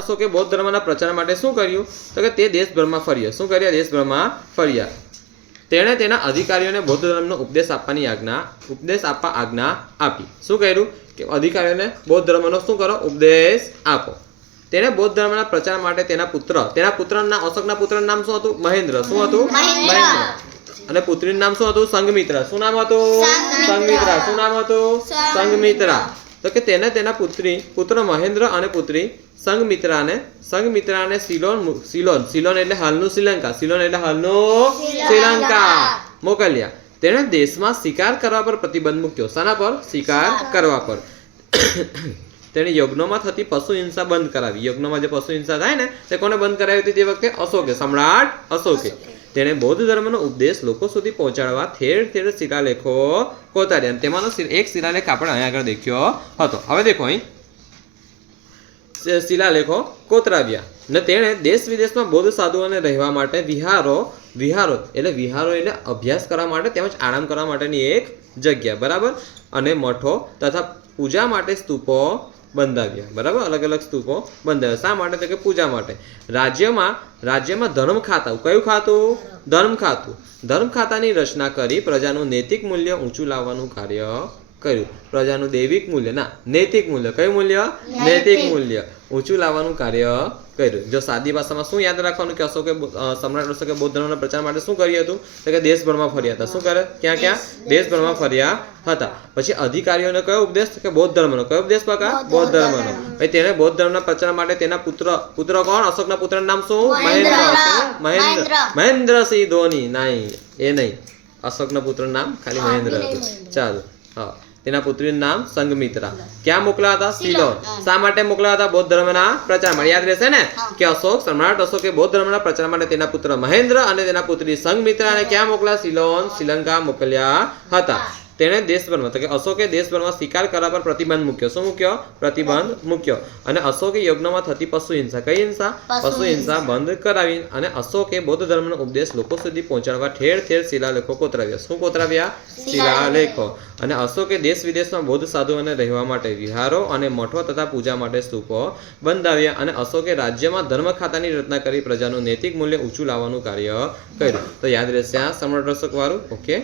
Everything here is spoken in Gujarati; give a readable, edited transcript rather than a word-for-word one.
અશોકે બૌદ્ધ ધર્મના પ્રચાર માટે શું કર્યું? તો કે તે દેશભરમાં ફર્યા. શું કર્યા? દેશભરમાં ફર્યા. તેણે તેના અધિકારીઓને બૌદ્ધ ધર્મનો ઉપદેશ આપવા આજ્ઞા આપી. શું કર્યું? કે અધિકારીઓને બૌદ્ધ ધર્મનો શું કરો? ઉપદેશ આપો. તેણે બૌદ્ધ ધર્મના પ્રચાર માટે તેના પુત્રના અશોકના પુત્રનું નામ શું હતું? મહેન્દ્ર. શું હતું? મહેન્દ્ર. અને પુત્રીનું નામ શું હતું? સંઘમિત્રા. શું નામ હતું? સંઘમિત્રા. શું નામ હતું? સંઘમિત્રા. તો કે તેને તેના પુત્ર મહેન્દ્ર અને પુત્રી સંઘમિત્રાને સિલોન એટલે હાલનું શ્રીલંકા મોકલ્યા. તેણે દેશમાં શિકાર કરવા પર પ્રતિબંધ મૂક્યો. શાના પર? શિકાર કરવા પર. તેણે યજ્ઞોમાં થતી પશુ હિંસા બંધ કરાવી. યજ્ઞોમાં જે પશુ હિંસા થાય ને તે કોને બંધ કરાવી હતી તે વખતે? અશોકે, સમ્રાટ અશોકે. તેણે બૌદ્ધ ધર્મનો ઉપદેશ લોકો સુધી પહોંચાડવા ઠેર ઠેર શિલાલેખો કોતર્યા. અને તેમાંનો એક શિલાલેખ આપણે અહીંયા આગળ દેખ્યો હતો. હવે દેખો અહીં શિલાલેખો કોતરાવ્યા. ને તેણે દેશ વિદેશમાં બૌદ્ધ સાધુઓને રહેવા માટે વિહારો એટલે અભ્યાસ કરવા માટે તેમજ આરામ કરવા માટેની એક જગ્યા, બરાબર, અને મઠો તથા પૂજા માટે સ્તૂપો બંધાવ્યા. બરાબર, અલગ અલગ સ્તૂપો બંધાવ્યા. શા માટે? તો કે પૂજા માટે. રાજ્યમાં ધર્મ ખાતું. કયું ખાતું? ધર્મ ખાતું. ધર્મ ખાતાની રચના કરી પ્રજાનું નૈતિક મૂલ્ય ઊંચું લાવવાનું કાર્ય કર્યું. પ્રજાનું નૈતિક મૂલ્ય કયું મૂલ્ય? નૈતિક મૂલ્ય ઊંચું લાવવાનું કાર્ય કર્યું. જો સાદી ભાષામાં શું યાદ રાખવાનું કે સમ્રાટ અશોકે બૌદ્ધ ધર્મના પ્રચાર માટે શું કર્યું હતું? તો કે દેશભરમાં ફર્યા હતા. શું કરે? ક્યાં? દેશભરમાં ફર્યા હતા. પછી અધિકારીઓને કયો ઉપદેશ? કે બૌદ્ધ ધર્મનો. કયો ઉપદેશ બકા? બૌદ્ધ ધર્મનો. પછી તેણે બૌદ્ધ ધર્મના પ્રચાર માટે તેના પુત્ર કોણ? અશોકના પુત્રનું નામ શું? મહેન્દ્રસિંહ ધોની. નહીં, એ નહીં. અશોકના પુત્રનું નામ ખાલી મહેન્દ્ર હતું. ચાલો, હા. તેના પુત્રીનું નામ સંઘમિત્રા. ક્યાં મોકલ્યા હતા? સિલોન. શા માટે મોકલ્યા હતા? બૌદ્ધ ધર્મના પ્રચાર માટે. યાદ રહેશે ને કે સમ્રાટ અશોકે બૌદ્ધ ધર્મના પ્રચાર માટે તેના પુત્ર મહેન્દ્ર અને તેના પુત્રી સંઘમિત્રાને ક્યાં મોકલ્યા? સિલોન, શ્રીલંકા મોકલ્યા હતા. તેણે દેશભરમાં તો કે અશોકે દેશભરમાં શિકાર કરવા પર પ્રતિબંધ મૂક્યો. શું મૂક્યો? પ્રતિબંધ મૂક્યો. અને અશોકે યજ્ઞમાં થતી પશુ હિંસા, કઈ હિંસા? પશુ હિંસા બંધ કરાવી. અને અશોકે બૌદ્ધ ધર્મનો ઉપદેશ લોકો સુધી પહોંચાડવા ઠેર ઠેર શિલાલેખો કોતરાવ્યા. શું કોતરાવ્યા? શિલાલેખો. અને અશોકે દેશ વિદેશમાં બૌદ્ધ સાધુઓને રહેવા માટે વિહારો અને મઠો તથા પૂજા માટે સ્તૂપો બંધાવ્યા. અને અશોકે રાજ્યમાં ધર્મ ખાતાની રચના કરી પ્રજાનું નૈતિક મૂલ્ય ઊંચું લાવવાનું કાર્ય કર્યું. તો યાદ રહેશે આ સમ્રાટ અશોક વાળું. ઓકે.